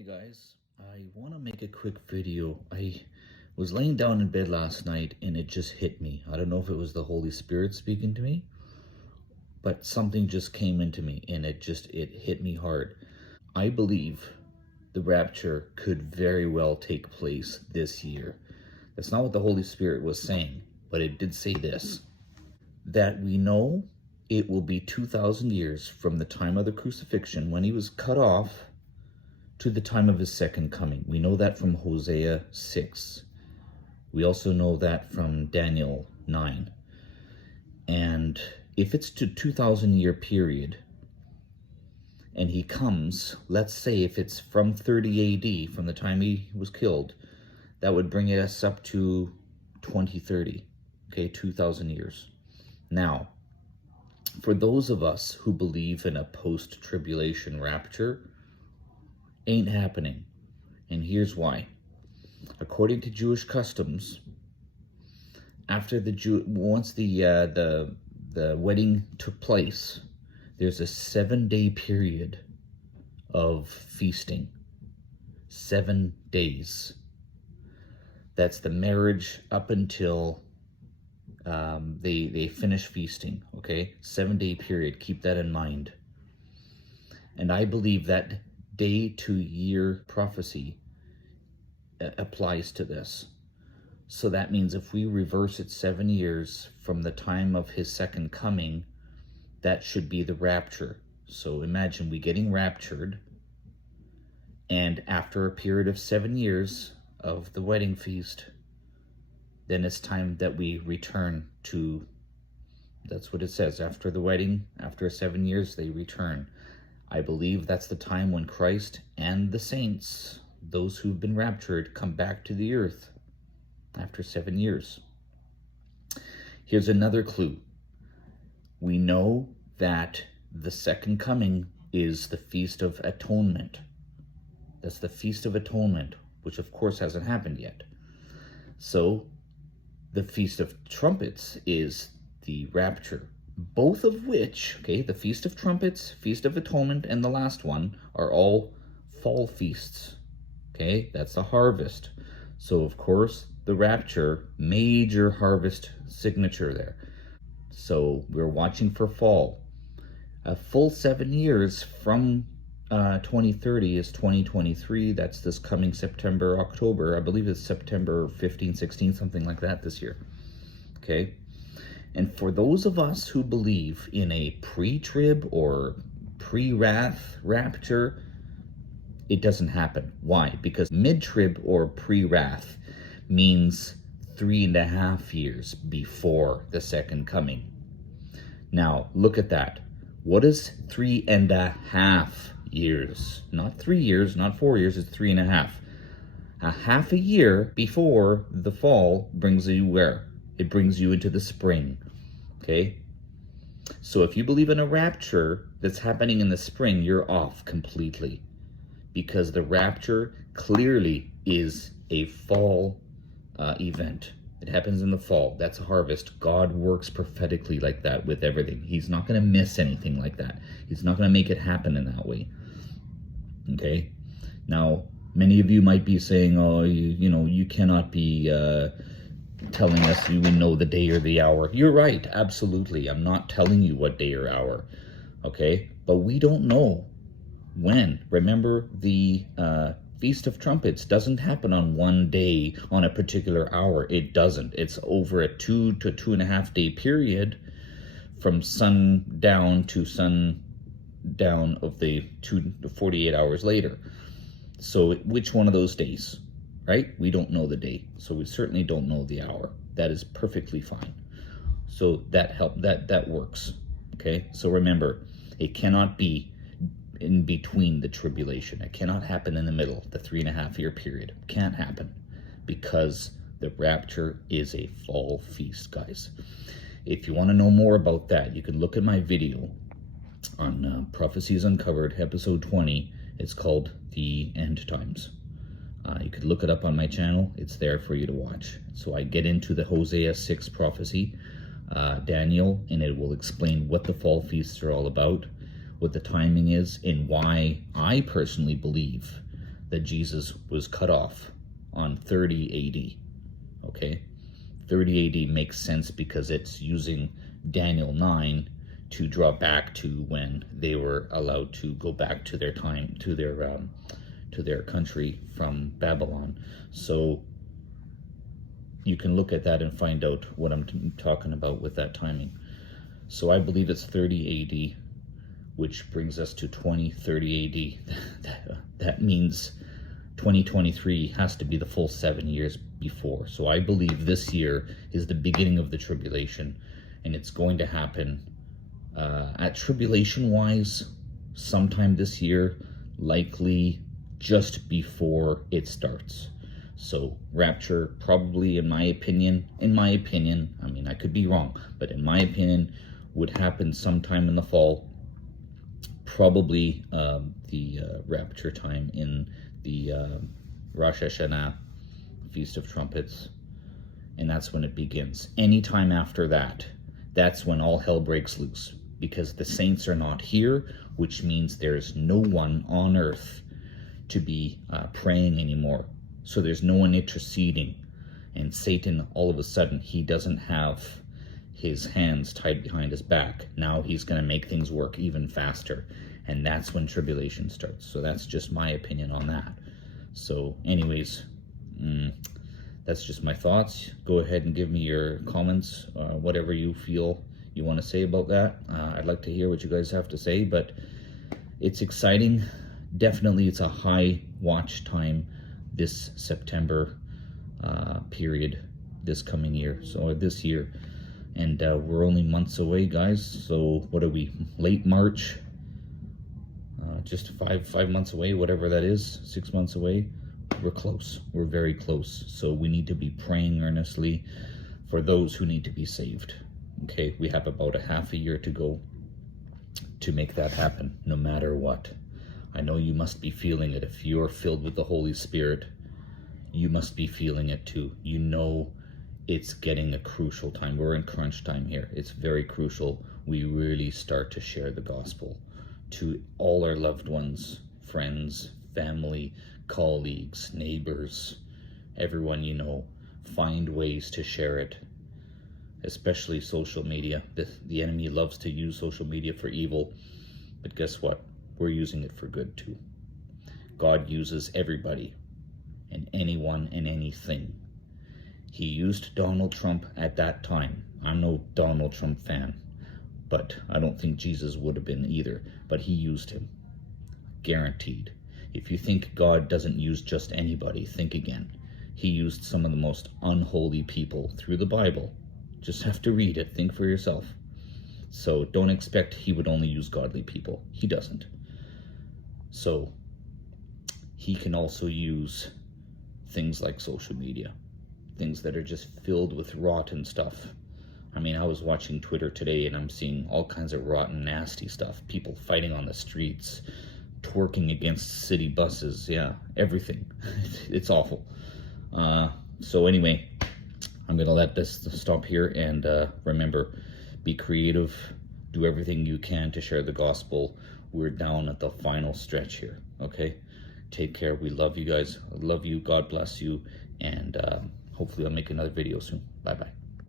Hey guys, I want to make a quick video. I was laying down in bed last night and it just hit me. I don't know if it was the Holy Spirit speaking to me, but something just came into me and it hit me hard. I believe the rapture could very well take place this year. That's not what the Holy Spirit was saying, but it did say this, that we know it will be 2,000 years from the time of the crucifixion when he was cut off to the time of his second coming. We know that from Hosea 6. We also know that from Daniel 9. And if it's to 2,000 year period, and he comes, let's say if it's from 30 AD, from the time he was killed, that would bring us up to 2030, okay, 2,000 years. Now, for those of us who believe in a post-tribulation rapture, ain't happening, and here's why. According to Jewish customs, after once the wedding took place, there's a 7-day period of feasting. 7 days. That's the marriage up until they finish feasting. Okay, 7-day period. Keep that in mind. And I believe that day to year prophecy applies to this. So that means if we reverse it 7 years from the time of his second coming, that should be the rapture. So imagine we getting raptured, and after a period of 7 years of the wedding feast, then it's time that we return to, that's what it says, after the wedding, after 7 years they return. I believe that's the time when Christ and the saints, those who've been raptured, come back to the earth after 7 years. Here's another clue. We know that the second coming is the Feast of Atonement. That's the Feast of Atonement, which of course hasn't happened yet. So the Feast of Trumpets is the rapture. Both of which, okay, the Feast of Trumpets, Feast of Atonement, and the last one are all fall feasts. Okay, that's the harvest. So, of course, the rapture, major harvest signature there. So, we're watching for fall. A full 7 years from 2030 is 2023. That's this coming September, October. I believe it's September 15, 16, something like that this year. Okay. And for those of us who believe in a pre-trib or pre-wrath rapture, it doesn't happen. Why? Because mid-trib or pre-wrath means 3.5 years before the second coming. Now, look at that. What is 3.5 years? Not 3 years, not 4 years, it's 3.5. A half a year before the fall brings you where? It brings you into the spring, okay? So if you believe in a rapture that's happening in the spring, you're off completely, because the rapture clearly is a fall event. It happens in the fall. That's a harvest. God works prophetically like that with everything. He's not going to miss anything like that. He's not going to make it happen in that way, okay? Now, many of you might be saying, oh, you cannot be telling us you would know the day or the hour. You're right, absolutely. I'm not telling you what day or hour, okay? But we don't know when. Remember, the Feast of Trumpets doesn't happen on one day, on a particular hour. It doesn't. It's over a 2 to 2.5 day period from sundown to sundown of the 2 to 48 hours later. So which one of those days? Right? We don't know the day, so we certainly don't know the hour. That is perfectly fine. So that works. Okay? So remember, it cannot be in between the tribulation. It cannot happen in the middle, the 3.5 year period. Can't happen, because the rapture is a fall feast, guys. If you want to know more about that, you can look at my video on Prophecies Uncovered, episode 20. It's called The End Times. You could look it up on my channel. It's there for you to watch. So I get into the Hosea 6 prophecy, Daniel, and it will explain what the fall feasts are all about, what the timing is, and why I personally believe that Jesus was cut off on 30 AD, okay? 30 AD makes sense because it's using Daniel 9 to draw back to when they were allowed to go back to their time, to their country from Babylon. So you can look at that and find out what I'm talking about with that timing. So I believe it's 30 AD, which brings us to 2030 AD. That means 2023 has to be the full 7 years before. So I believe this year is the beginning of the tribulation, and it's going to happen at tribulation-wise sometime this year, likely just before it starts. So rapture, probably in my opinion, I mean, I could be wrong, but in my opinion, would happen sometime in the fall. Probably the rapture time in the Rosh Hashanah, Feast of Trumpets, and that's when it begins. Anytime after that, that's when all hell breaks loose, because the saints are not here, which means there's no one on earth to be praying anymore. So there's no one interceding, and Satan, all of a sudden, he doesn't have his hands tied behind his back. Now he's going to make things work even faster, and that's when tribulation starts. So that's just my opinion on that. So anyways, that's just my thoughts. Go ahead and give me your comments, whatever you feel you want to say about that. I'd like to hear what you guys have to say, but it's exciting. Definitely it's a high watch time this September period, this coming year, so this year. And we're only months away, guys. So what are we, late March? Just five months away, whatever that is, 6 months away. We're close. We're very close. So we need to be praying earnestly for those who need to be saved. Okay, we have about a half a year to go to make that happen, no matter what. I know you must be feeling it. If you're filled with the Holy Spirit, you must be feeling it too. You know it's getting a crucial time. We're in crunch time here. It's very crucial we really start to share the gospel to all our loved ones, friends, family, colleagues, neighbors, everyone you know. Find ways to share it, especially social media. The enemy loves to use social media for evil, but guess what? We're using it for good too. God uses everybody and anyone and anything. He used Donald Trump at that time. I'm no Donald Trump fan, but I don't think Jesus would have been either, but he used him. Guaranteed. If you think God doesn't use just anybody, think again. He used some of the most unholy people through the Bible. Just have to read it, think for yourself. So don't expect he would only use godly people. He doesn't. So he can also use things like social media, things that are just filled with rotten stuff. I mean, I was watching Twitter today and I'm seeing all kinds of rotten, nasty stuff. People fighting on the streets, twerking against city buses, yeah, everything. It's awful. So anyway, I'm gonna let this stop here, and remember, be creative, do everything you can to share the gospel. We're down at the final stretch here, okay? Take care. We love you guys. I love you. God bless you. And hopefully I'll make another video soon. Bye-bye.